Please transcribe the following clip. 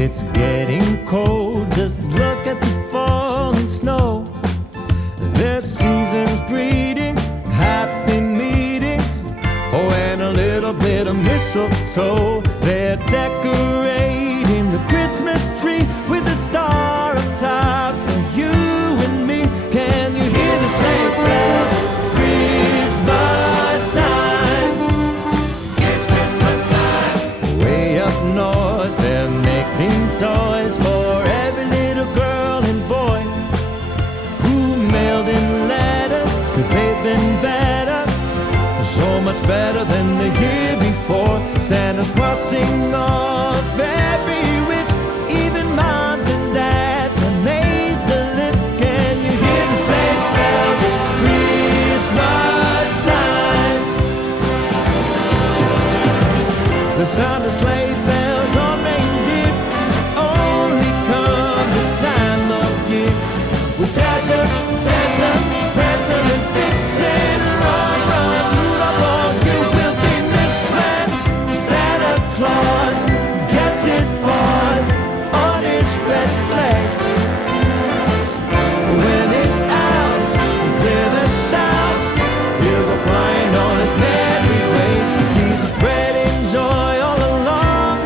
It's getting cold, just look at the falling snow. There's season's greetings, happy meetings, oh, and a little bit of mistletoe. They're decorating the Christmas tree with a star up top for you and me. Can you hear the sleigh bells? It's Christmas time. It's Christmas time. Way up north, they're making toys for every little girl and boy who mailed in letters, 'cause they've been better, so much better than the year before. Santa's crossing off every wish, even moms and dads have made the list. Can you hear the sleigh bells? It's Christmas time. The sound of sleigh bells on reindeer only come this time of year. With Dasher, Dancer, Prancer, and Vixen, run, run, Rudolph, all you will be missed when Santa Claus gets his paws on his red sleigh. When his elves hear the shouts, he'll go flying on his merry way. He's spreading joy all along